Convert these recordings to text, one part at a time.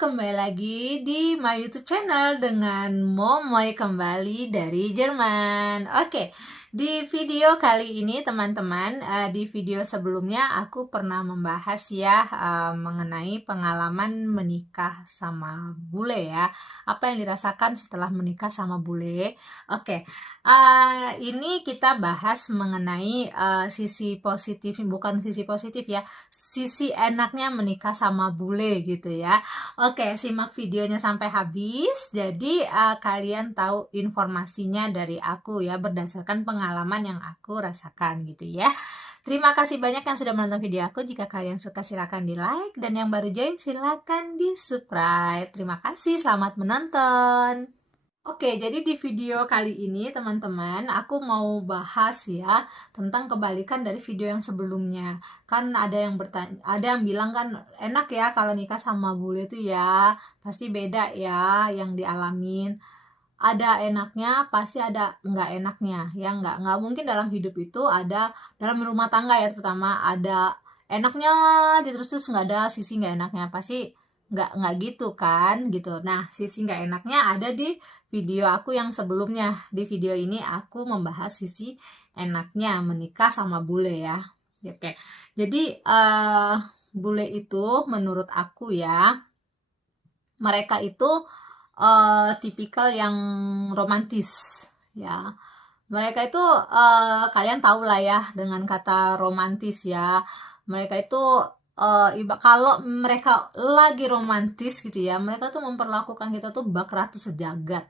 kembali lagi di my YouTube channel dengan Momoy kembali dari Jerman. Oke, di video kali ini teman-teman, di video sebelumnya aku pernah membahas ya mengenai pengalaman menikah sama bule ya. Apa yang dirasakan setelah menikah sama bule. Oke, ini kita bahas mengenai sisi positif, bukan sisi positif ya, sisi enaknya menikah sama bule gitu ya. Oke, simak videonya sampai habis. Jadi kalian tahu informasinya dari aku ya, berdasarkan pengalaman yang aku rasakan gitu ya. Terima kasih banyak yang sudah menonton video aku. Jika kalian suka silakan di like, dan yang baru join silakan di subscribe. Terima kasih, selamat menonton. Oke, jadi di video kali ini teman-teman, aku mau bahas ya tentang kebalikan dari video yang sebelumnya. Kan ada yang bertanya, ada yang bilang kan enak ya kalau nikah sama bule itu ya, pasti beda ya yang dialamin. Ada enaknya, pasti ada nggak enaknya. Ya nggak mungkin dalam hidup itu ada, dalam rumah tangga ya terutama, ada enaknya terus nggak ada sisi nggak enaknya, pasti nggak gitu kan gitu. Nah, sisi nggak enaknya ada di video aku yang sebelumnya. Di video ini aku membahas sisi enaknya menikah sama bule ya. Oke, jadi bule itu menurut aku ya, mereka itu tipikal yang romantis ya. Mereka itu kalian tahu lah ya dengan kata romantis ya. Mereka itu kalau mereka lagi romantis gitu ya, mereka tuh memperlakukan kita tuh bak ratu sejagat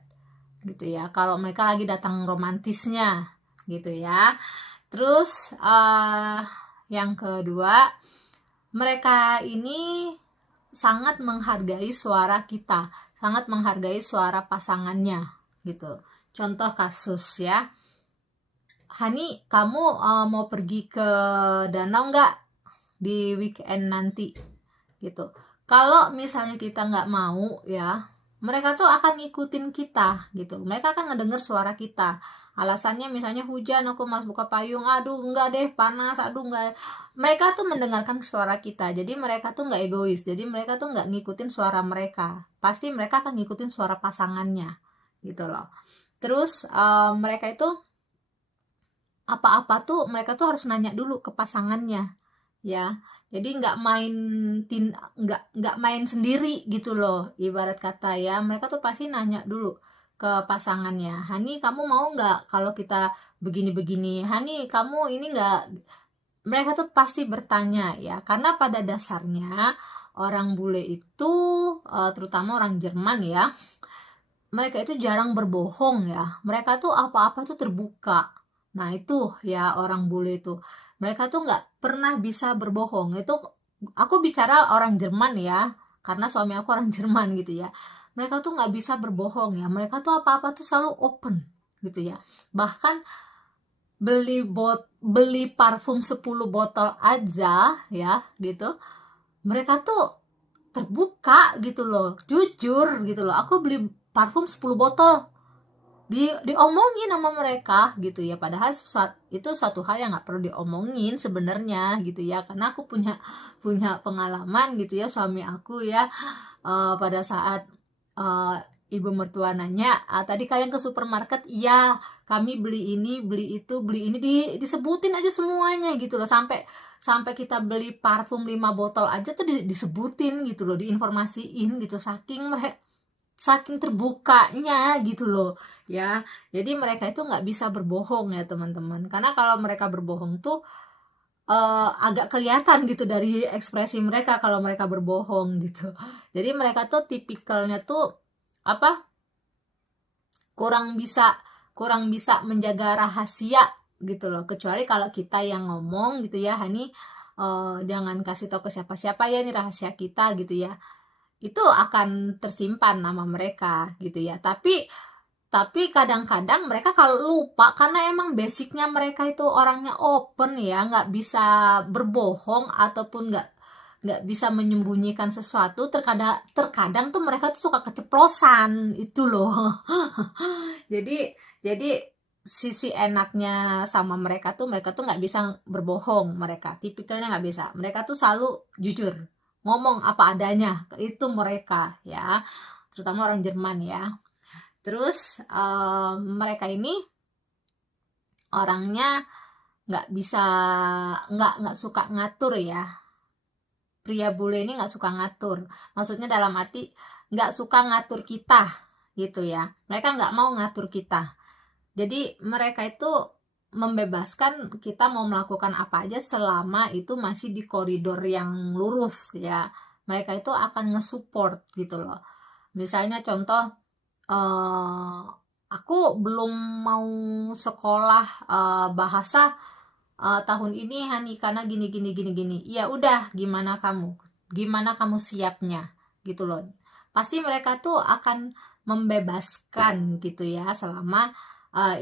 gitu ya. Kalau mereka lagi datang romantisnya gitu ya. Terus yang kedua, mereka ini sangat menghargai suara kita, sangat menghargai suara pasangannya gitu. Contoh kasus ya, Hani, kamu mau pergi ke danau nggak di weekend nanti gitu. Kalau misalnya kita nggak mau ya, mereka tuh akan ngikutin kita gitu. Mereka akan ngedenger suara kita. Alasannya misalnya hujan, aku malas buka payung, aduh enggak deh panas, aduh enggak. Mereka tuh mendengarkan suara kita. Jadi mereka tuh nggak egois. Jadi mereka tuh nggak ngikutin suara mereka. Pasti mereka akan ngikutin suara pasangannya gitu loh. Terus mereka itu apa-apa tuh mereka tuh harus nanya dulu ke pasangannya ya. Jadi nggak main sendiri gitu loh, ibarat kata ya. Mereka tuh pasti nanya dulu ke pasangannya, Hani kamu mau nggak kalau kita begini-begini, Hani kamu ini nggak. Mereka tuh pasti bertanya ya, karena pada dasarnya orang bule itu terutama orang Jerman ya, mereka itu jarang berbohong ya. Mereka tuh apa-apa tuh terbuka. Nah itu ya orang bule itu, mereka tuh nggak pernah bisa berbohong. Itu aku bicara orang Jerman ya, karena suami aku orang Jerman gitu ya. Mereka tuh nggak bisa berbohong ya. Mereka tuh apa-apa tuh selalu open gitu ya. Bahkan beli parfum 10 botol aja ya gitu, mereka tuh terbuka gitu loh, jujur gitu loh. Aku beli parfum 10 botol, diomongin sama mereka gitu ya, padahal itu suatu hal yang nggak perlu diomongin sebenarnya gitu ya, karena aku punya pengalaman gitu ya. Suami aku ya pada saat ibu mertua nanya, tadi kalian ke supermarket? Iya, kami beli ini, beli itu, beli ini, disebutin aja semuanya gitu loh. Sampai kita beli parfum 5 botol aja tuh disebutin gitu loh, diinformasiin gitu, saking terbukanya gitu loh ya. Jadi mereka itu nggak bisa berbohong ya teman-teman, karena kalau mereka berbohong tuh agak kelihatan gitu dari ekspresi mereka kalau mereka berbohong gitu. Jadi mereka tuh tipikalnya tuh apa, kurang bisa menjaga rahasia gitu loh. Kecuali kalau kita yang ngomong gitu ya, Hani jangan kasih tahu ke siapa-siapa ya, ini rahasia kita gitu ya, itu akan tersimpan nama mereka gitu ya. Tapi kadang-kadang mereka kalau lupa, karena emang basicnya mereka itu orangnya open ya, nggak bisa berbohong ataupun nggak bisa menyembunyikan sesuatu. Terkadang tuh mereka tuh suka keceplosan itu loh. jadi sisi enaknya sama mereka tuh nggak bisa berbohong. Mereka tipikalnya nggak bisa, mereka tuh selalu jujur ngomong apa adanya, itu mereka ya, terutama orang Jerman ya. Terus mereka ini orangnya nggak suka ngatur ya. Pria bule ini nggak suka ngatur, maksudnya dalam arti nggak suka ngatur kita gitu ya. Mereka nggak mau ngatur kita, jadi mereka itu membebaskan kita mau melakukan apa aja selama itu masih di koridor yang lurus ya. Mereka itu akan nge-support gitu loh. Misalnya contoh, aku belum mau sekolah bahasa tahun ini Hani karena gini. Ya udah, gimana kamu siapnya gitu loh. Pasti mereka tuh akan membebaskan gitu ya, selama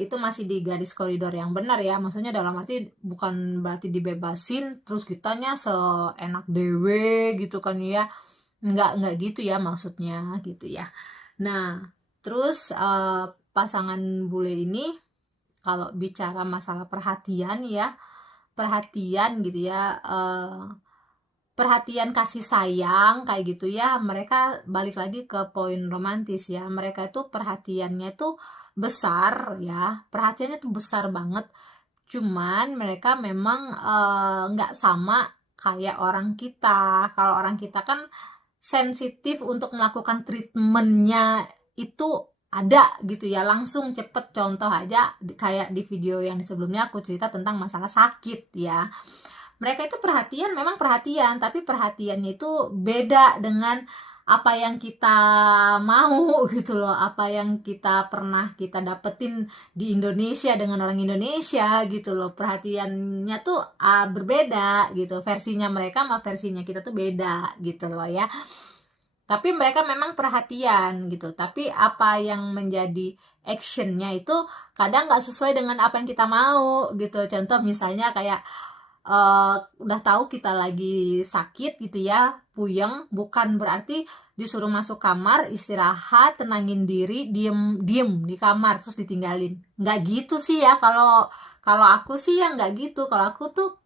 itu masih di garis koridor yang benar ya. Maksudnya dalam arti bukan berarti dibebasin terus kitanya seenak dewe gitu kan ya. Enggak gitu ya maksudnya gitu ya. Nah, terus pasangan bule ini kalau bicara masalah perhatian ya, perhatian gitu ya, perhatian kasih sayang kayak gitu ya, mereka balik lagi ke poin romantis ya. Mereka itu perhatiannya tuh besar ya, perhatiannya tuh besar banget, cuman mereka memang nggak sama kayak orang kita. Kalau orang kita kan sensitif untuk melakukan treatmentnya itu ada gitu ya, langsung cepet. Contoh aja kayak di video yang sebelumnya aku cerita tentang masalah sakit ya. Mereka itu perhatian, memang perhatian, tapi perhatiannya itu beda dengan apa yang kita mau gitu loh, apa yang kita pernah kita dapetin di Indonesia dengan orang Indonesia gitu loh. Perhatiannya tuh berbeda gitu, versinya mereka sama versinya kita tuh beda gitu loh ya. Tapi mereka memang perhatian gitu, tapi apa yang menjadi actionnya itu kadang nggak sesuai dengan apa yang kita mau gitu. Contoh misalnya kayak udah tahu kita lagi sakit gitu ya, puyeng, bukan berarti disuruh masuk kamar, istirahat, tenangin diri, diem di kamar terus ditinggalin. Nggak gitu sih ya, kalau aku sih ya nggak gitu. Kalau aku tuh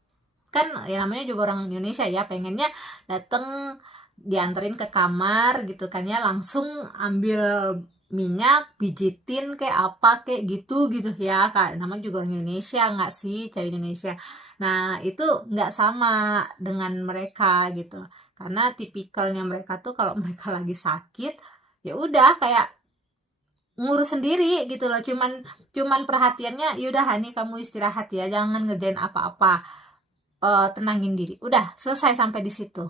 kan ya namanya juga orang Indonesia ya, pengennya dateng dianterin ke kamar gitu kan ya, langsung ambil minyak, pijitin kayak apa kayak gitu ya, kak namanya juga orang Indonesia nggak sih, cewek Indonesia. Nah itu nggak sama dengan mereka gitu, karena tipikalnya mereka tuh kalau mereka lagi sakit ya udah kayak ngurus sendiri gitu loh, cuman perhatiannya yaudah Hani kamu istirahat ya, jangan ngerjain apa-apa, tenangin diri, udah selesai sampai di situ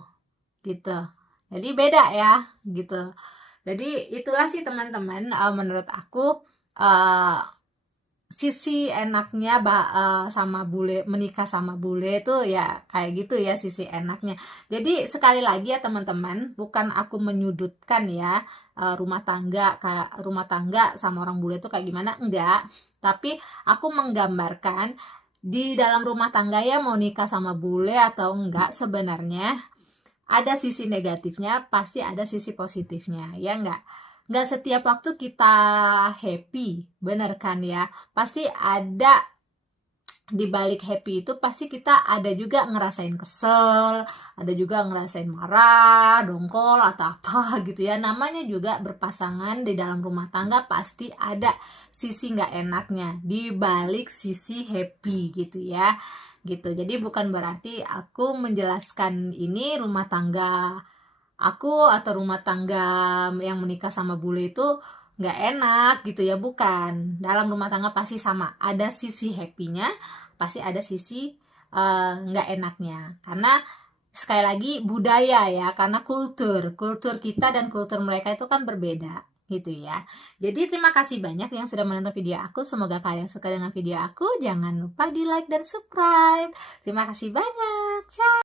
gitu. Jadi beda ya gitu. Jadi itulah sih teman-teman, menurut aku sisi enaknya sama bule, menikah sama bule itu ya kayak gitu ya, sisi enaknya. Jadi sekali lagi ya teman-teman, bukan aku menyudutkan ya rumah tangga sama orang bule itu kayak gimana, enggak. Tapi aku menggambarkan di dalam rumah tangga ya, mau nikah sama bule atau enggak, sebenarnya ada sisi negatifnya, pasti ada sisi positifnya ya nggak setiap waktu kita happy, bener kan ya, pasti ada di balik happy itu, pasti kita ada juga ngerasain kesel, ada juga ngerasain marah, dongkol atau apa gitu ya. Namanya juga berpasangan di dalam rumah tangga, pasti ada sisi nggak enaknya di balik sisi happy gitu ya gitu. Jadi bukan berarti aku menjelaskan ini rumah tangga aku atau rumah tangga yang menikah sama bule itu nggak enak gitu ya, bukan. Dalam rumah tangga pasti sama, ada sisi happy-nya, pasti ada sisi nggak enaknya, karena sekali lagi budaya ya, karena kultur kita dan kultur mereka itu kan berbeda gitu ya. Jadi terima kasih banyak yang sudah menonton video aku, semoga kalian suka dengan video aku. Jangan lupa di like dan subscribe. Terima kasih banyak. Ciao.